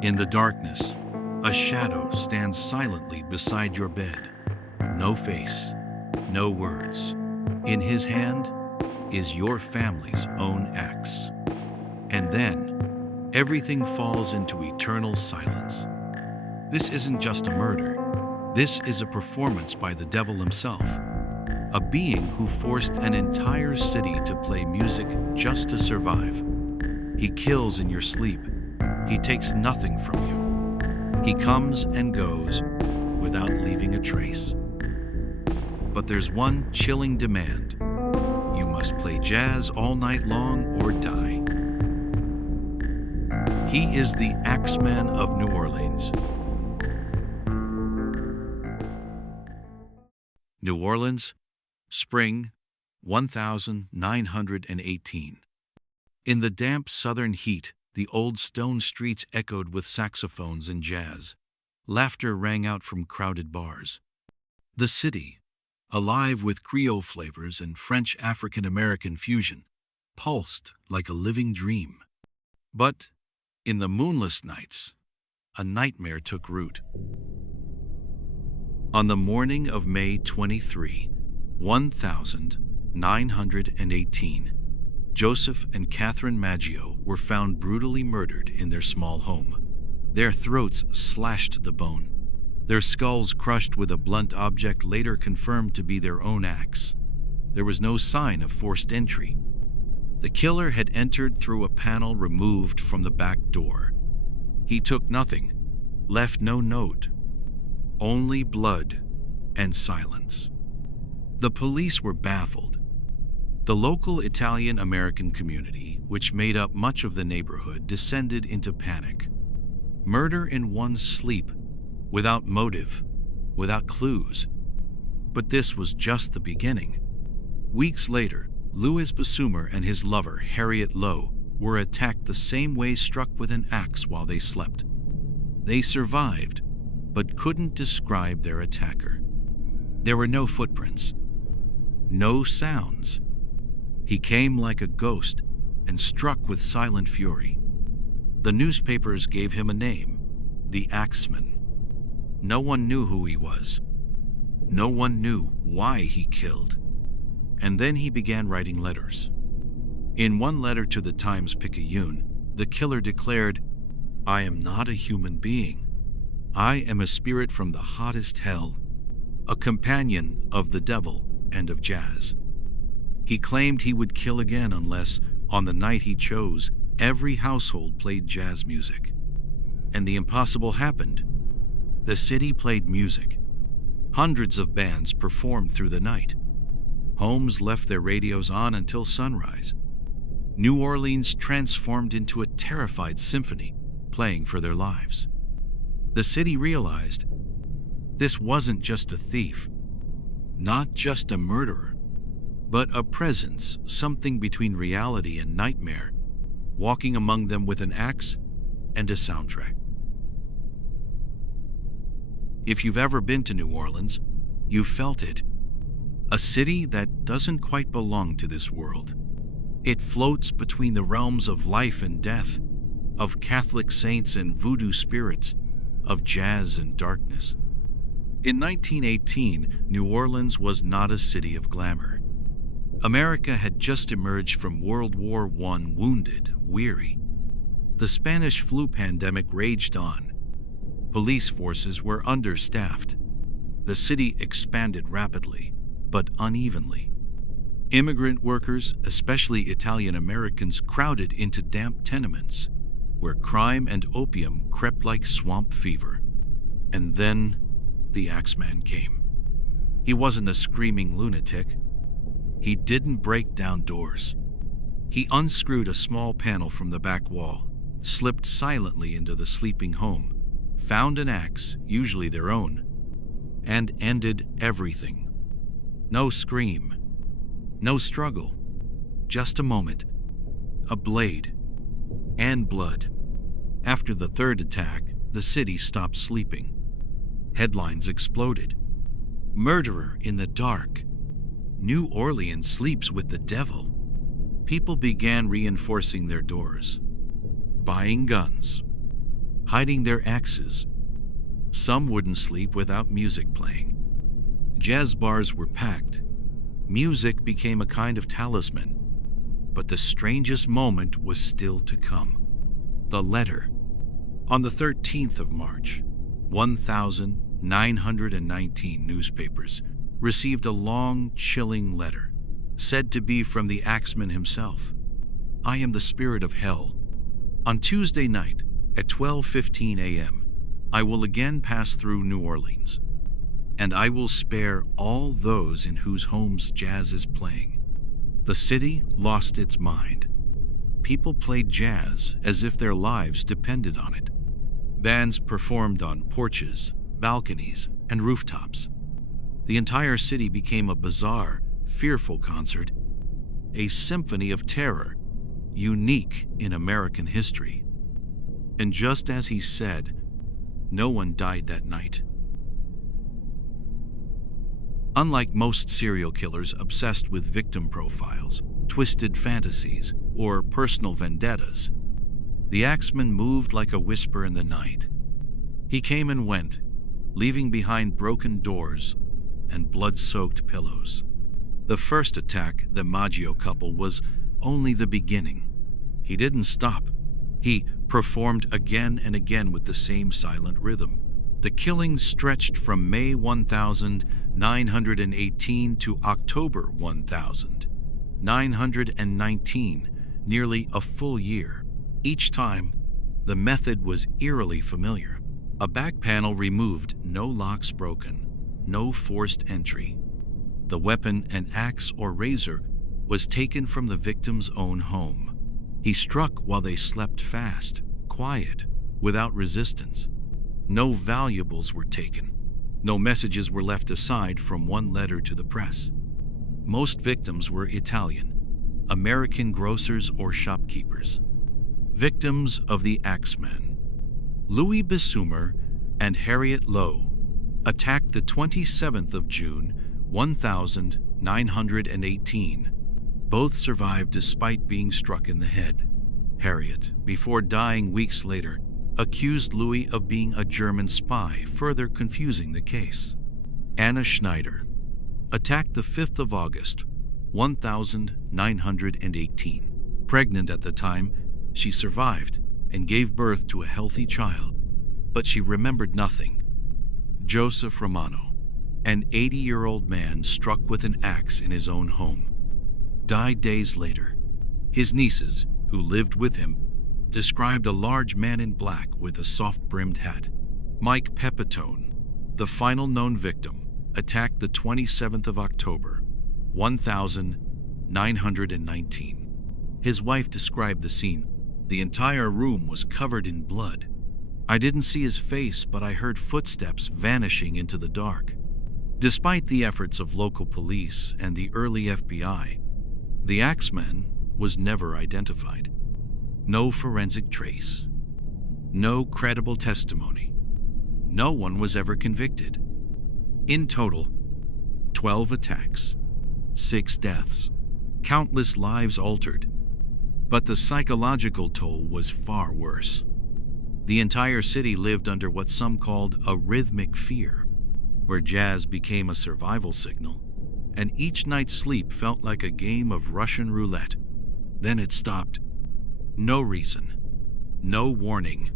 In the darkness, a shadow stands silently beside your bed. No face, no words. In his hand is your family's own axe. And then, everything falls into eternal silence. This isn't just a murder. This is a performance by the devil himself. A being who forced an entire city to play music just to survive. He kills in your sleep. He takes nothing from you. He comes and goes without leaving a trace. But there's one chilling demand. You must play jazz all night long or die. He is the Axeman of New Orleans. New Orleans, spring 1918. In the damp southern heat, the old stone streets echoed with saxophones and jazz. Laughter rang out from crowded bars. The city, alive with Creole flavors and French African-American fusion, pulsed like a living dream. But, in the moonless nights, a nightmare took root. On the morning of May 23, 1918, Joseph and Catherine Maggio were found brutally murdered in their small home. Their throats slashed to the bone, their skulls crushed with a blunt object later confirmed to be their own axe. There was no sign of forced entry. The killer had entered through a panel removed from the back door. He took nothing, left no note, only blood and silence. The police were baffled. The local Italian-American community, which made up much of the neighborhood, descended into panic. Murder in one's sleep, without motive, without clues. But this was just the beginning. Weeks later, Louis Bassumer and his lover, Harriet Lowe, were attacked the same way, struck with an axe while they slept. They survived, but couldn't describe their attacker. There were no footprints, no sounds. He came like a ghost and struck with silent fury. The newspapers gave him a name, the Axeman. No one knew who he was. No one knew why he killed. And then he began writing letters. In one letter to the Times-Picayune, the killer declared, "I am not a human being. I am a spirit from the hottest hell, a companion of the devil and of jazz." He claimed he would kill again unless, on the night he chose, every household played jazz music. And the impossible happened. The city played music. Hundreds of bands performed through the night. Homes left their radios on until sunrise. New Orleans transformed into a terrified symphony, playing for their lives. The city realized this wasn't just a thief, not just a murderer, but a presence, something between reality and nightmare, walking among them with an axe and a soundtrack. If you've ever been to New Orleans, you've felt it. A city that doesn't quite belong to this world. It floats between the realms of life and death, of Catholic saints and voodoo spirits, of jazz and darkness. In 1918, New Orleans was not a city of glamour. America had just emerged from World War I, wounded, weary. The Spanish flu pandemic raged on. Police forces were understaffed. The city expanded rapidly, but unevenly. Immigrant workers, especially Italian Americans, crowded into damp tenements, where crime and opium crept like swamp fever. And then the Axeman came. He wasn't a screaming lunatic. He didn't break down doors. He unscrewed a small panel from the back wall, slipped silently into the sleeping home, found an axe, usually their own, and ended everything. No scream, no struggle, just a moment, a blade, and blood. After the third attack, the city stopped sleeping. Headlines exploded. Murderer in the dark. New Orleans sleeps with the devil. People began reinforcing their doors, buying guns, hiding their axes. Some wouldn't sleep without music playing. Jazz bars were packed. Music became a kind of talisman. But the strangest moment was still to come. The letter. On the 13th of March, 1,919 newspapers received a long, chilling letter, said to be from the Axeman himself. I am the spirit of hell. On Tuesday night, at 12:15 a.m., I will again pass through New Orleans, and I will spare all those in whose homes jazz is playing. The city lost its mind. People played jazz as if their lives depended on it. Bands performed on porches, balconies, and rooftops. The entire city became a bizarre, fearful concert, a symphony of terror, unique in American history. And just as he said, no one died that night. Unlike most serial killers obsessed with victim profiles, twisted fantasies, or personal vendettas, the Axeman moved like a whisper in the night. He came and went, leaving behind broken doors and blood-soaked pillows. The first attack, the Maggio couple, was only the beginning. He didn't stop. He performed again and again with the same silent rhythm. The killings stretched from May 1918 to October 1919, nearly a full year. Each time, the method was eerily familiar. A back panel removed, no locks broken, no forced entry. The weapon, an axe or razor, was taken from the victim's own home. He struck while they slept fast, quiet, without resistance. No valuables were taken. No messages were left aside from one letter to the press. Most victims were Italian, American grocers or shopkeepers. Victims of the Axeman. Louis Bessumer and Harriet Lowe attacked the 27th of June, 1918. Both survived despite being struck in the head. Harriet, before dying weeks later, accused Louis of being a German spy, further confusing the case. Anna Schneider attacked the 5th of August, 1918. Pregnant at the time, she survived and gave birth to a healthy child, but she remembered nothing. Joseph Romano, an 80-year-old man struck with an axe in his own home, died days later. His nieces, who lived with him, described a large man in black with a soft-brimmed hat. Mike Pepitone, the final known victim, attacked the 27th of October, 1919. His wife described the scene. The entire room was covered in blood. I didn't see his face, but I heard footsteps vanishing into the dark. Despite the efforts of local police and the early FBI, the Axeman was never identified. No forensic trace. No credible testimony. No one was ever convicted. In total, 12 attacks, 6 deaths, countless lives altered. But the psychological toll was far worse. The entire city lived under what some called a rhythmic fear, where jazz became a survival signal, and each night's sleep felt like a game of Russian roulette. Then it stopped. No reason. No warning.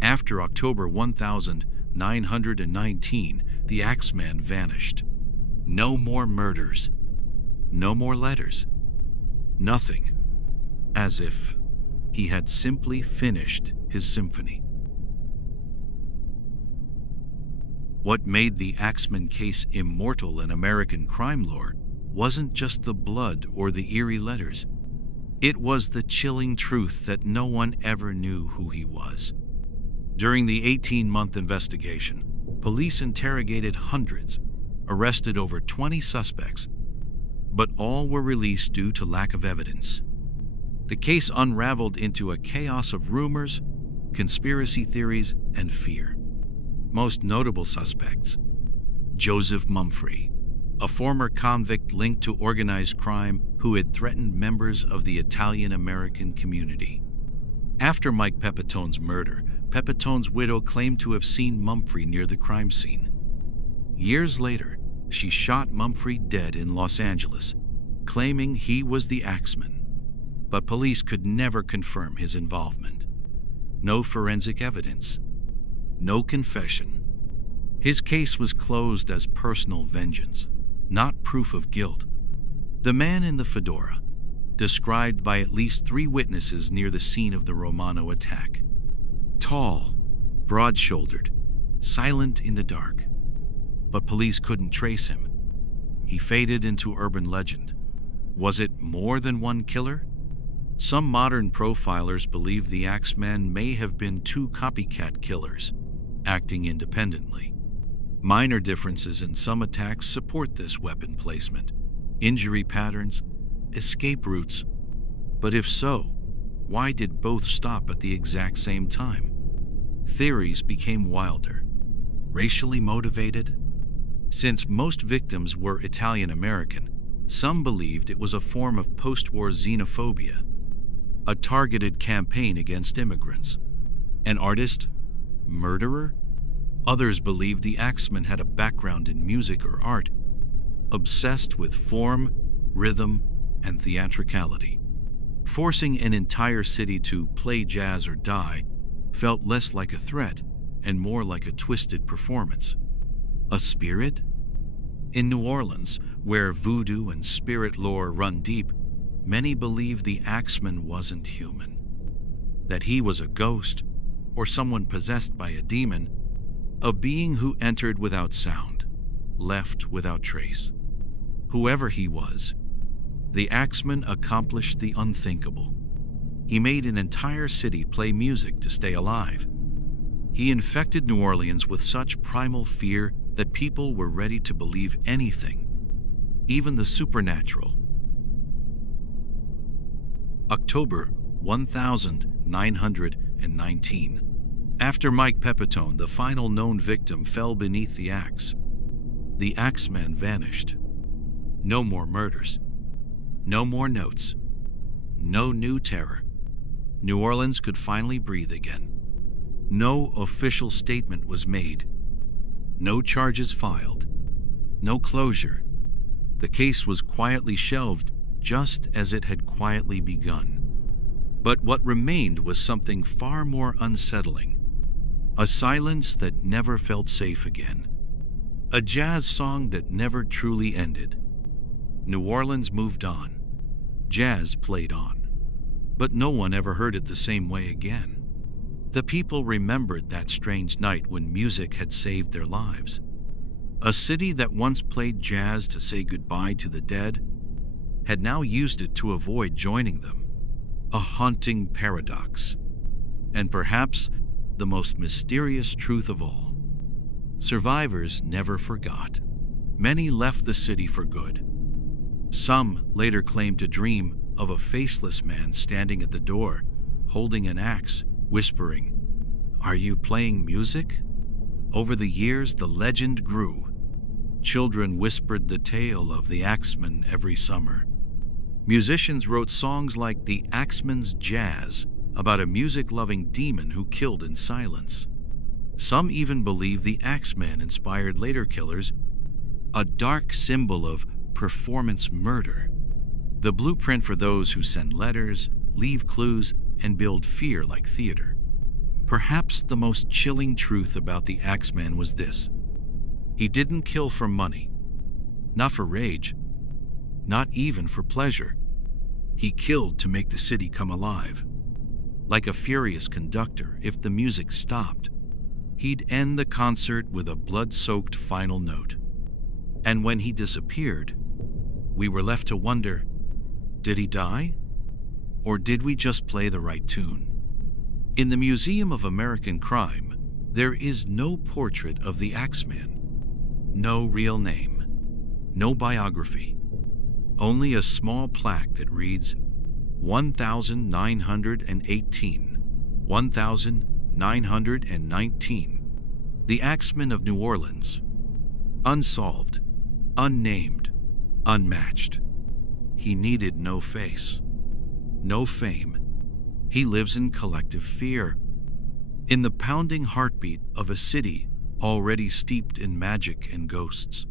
After October 1919, the Axeman vanished. No more murders. No more letters. Nothing. As if he had simply finished his symphony. What made the Axeman case immortal in American crime lore wasn't just the blood or the eerie letters. It was the chilling truth that no one ever knew who he was. During the 18-month investigation, police interrogated hundreds, arrested over 20 suspects, but all were released due to lack of evidence. The case unraveled into a chaos of rumors, conspiracy theories, and fear. Most notable suspects: Joseph Mumfree, a former convict linked to organized crime who had threatened members of the Italian-American community. After Mike Pepitone's murder, Pepitone's widow claimed to have seen Mumphrey near the crime scene. Years later, she shot Mumphrey dead in Los Angeles, claiming he was the Axeman. But police could never confirm his involvement. No forensic evidence. No confession. His case was closed as personal vengeance, not proof of guilt. The man in the fedora, described by at least 3 witnesses near the scene of the Romano attack. Tall, broad-shouldered, silent in the dark. But police couldn't trace him. He faded into urban legend. Was it more than one killer? Some modern profilers believe the Axeman may have been 2 copycat killers, acting independently. Minor differences in some attacks support this weapon placement, injury patterns, escape routes. But if so, why did both stop at the exact same time? Theories became wilder. Racially motivated? Since most victims were Italian-American, some believed it was a form of post-war xenophobia, a targeted campaign against immigrants. An artist? Murderer? Others believed the Axeman had a background in music or art, obsessed with form, rhythm, and theatricality. Forcing an entire city to play jazz or die felt less like a threat and more like a twisted performance. A spirit? In New Orleans, where voodoo and spirit lore run deep, many believe the Axeman wasn't human. That he was a ghost, or someone possessed by a demon, a being who entered without sound, left without trace. Whoever he was, the Axeman accomplished the unthinkable. He made an entire city play music to stay alive. He infected New Orleans with such primal fear that people were ready to believe anything, even the supernatural. October 1919. After Mike Pepitone, the final known victim, fell beneath the axe, the Axeman vanished. No more murders. No more notes. No new terror. New Orleans could finally breathe again. No official statement was made. No charges filed. No closure. The case was quietly shelved, just as it had quietly begun. But what remained was something far more unsettling. A silence that never felt safe again. A jazz song that never truly ended. New Orleans moved on. Jazz played on. But no one ever heard it the same way again. The people remembered that strange night when music had saved their lives. A city that once played jazz to say goodbye to the dead had now used it to avoid joining them. A haunting paradox. And perhaps the most mysterious truth of all. Survivors never forgot. Many left the city for good. Some later claimed to dream of a faceless man standing at the door, holding an axe, whispering, "Are you playing music?" Over the years, the legend grew. Children whispered the tale of the Axeman every summer. Musicians wrote songs like The Axeman's Jazz about a music-loving demon who killed in silence. Some even believe the Axeman inspired later killers, a dark symbol of performance murder, the blueprint for those who send letters, leave clues, and build fear like theater. Perhaps the most chilling truth about the Axeman was this: he didn't kill for money, not for rage, not even for pleasure. He killed to make the city come alive. Like a furious conductor, if the music stopped, he'd end the concert with a blood-soaked final note. And when he disappeared, we were left to wonder, did he die? Or did we just play the right tune? In the Museum of American Crime, there is no portrait of the Axeman, no real name, no biography, only a small plaque that reads 1918, 1919, the Axeman of New Orleans, unsolved, unnamed, unmatched. He needed no face, no fame. He lives in collective fear. in the pounding heartbeat of a city already steeped in magic and ghosts.